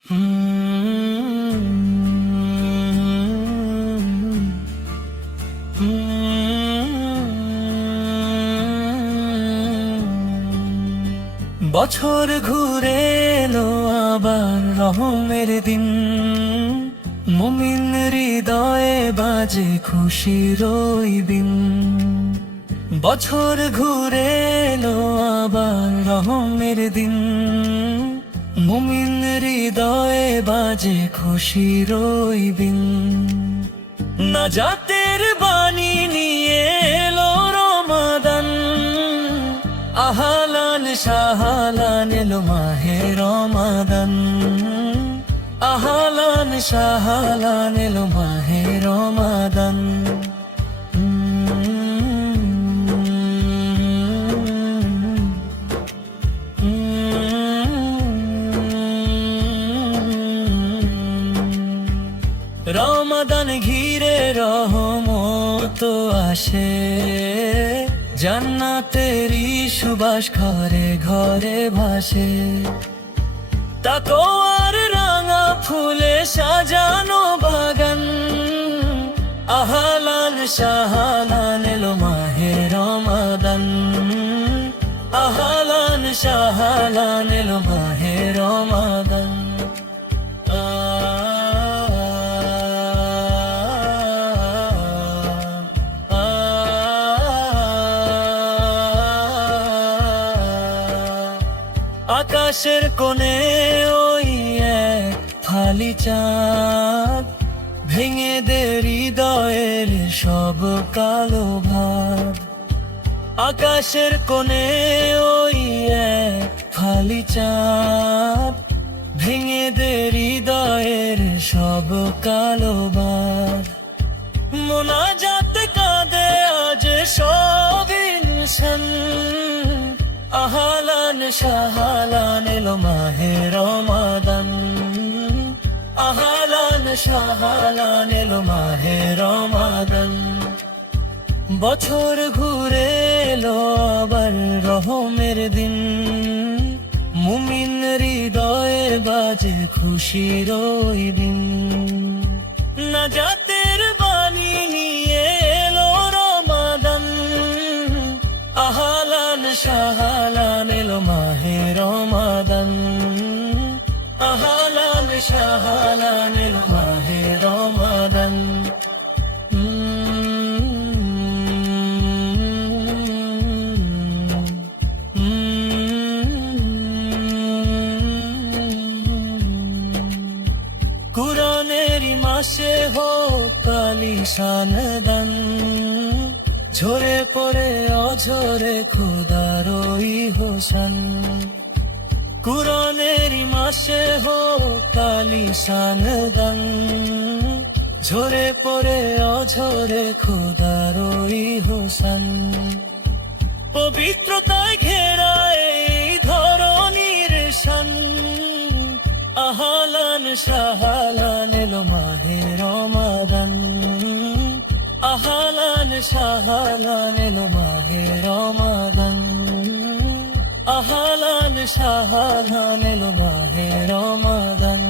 বছর ঘুরে এলো আবার রহমের দিন, মুমিন হৃদয়ে বাজে খুশির ওই দিন। বছর ঘুরে এলো আবার রহমের দিন, মুমিন হৃদয়ে বাজে খুশির ওই দিন। নাজাতের বাণী নিয়ে এলো রমাদান, আহালান শাহালান এলো মাহে রমাদান, আহালান শাহালান এলো মাহে রমাদান। রমাদান ঘিরে রহমত আসে, জান্নাতেরই সুবাস ঘরে ঘরে ভাসে। তাকওয়ার রাঙা ফুলে সাজানো বাগান, আহালান শাহালান এলো মাহে রমাদান, আহালান শাহালান এলো মাহে রমাদান। আকাশের কোণে ওই এক ফালি চাঁদ, ভেঙে দে হৃদয়ের সব কালো ভাব। আকাশের কোণে ওই এক ফালি চাঁদ, ভেঙে দে হৃদয়ের সব কালো ভাব। মোনাজাত কাঁদে আজ সব ইনসান, আহালান শাহালান এলো মাহে রমাদান, আহালান শাহালান এলো মাহে রমাদান। বছর ঘুরে এলো আবার রহমের দিন, মুমিন হৃদয়ে বাজে খুশির ওই দিন। নাজাতের বাণী নিয়ে এলো রমাদান, আহালান শাহালান এলো মাহে রমাদান, আহালান শাহালান এলো মাহে রমাদান। কুরআনেরই মাসে হোক আলিশান দান, ঝরে পড়ে অঝরে খোদার ওই হোসান। কুরআনেরই মাসে হোক আলিশান দান, ঝরে পড়ে অঝরে খোদার ওই হোসান। পবিত্রতায় ঘেরা এই ধরনীর শান, আহালান শাহালান এলো মাহে রমাদান, আহালান শাহালান এলো মাহে রমাদান, আহালান শাহালান এলো মাহে রমাদান।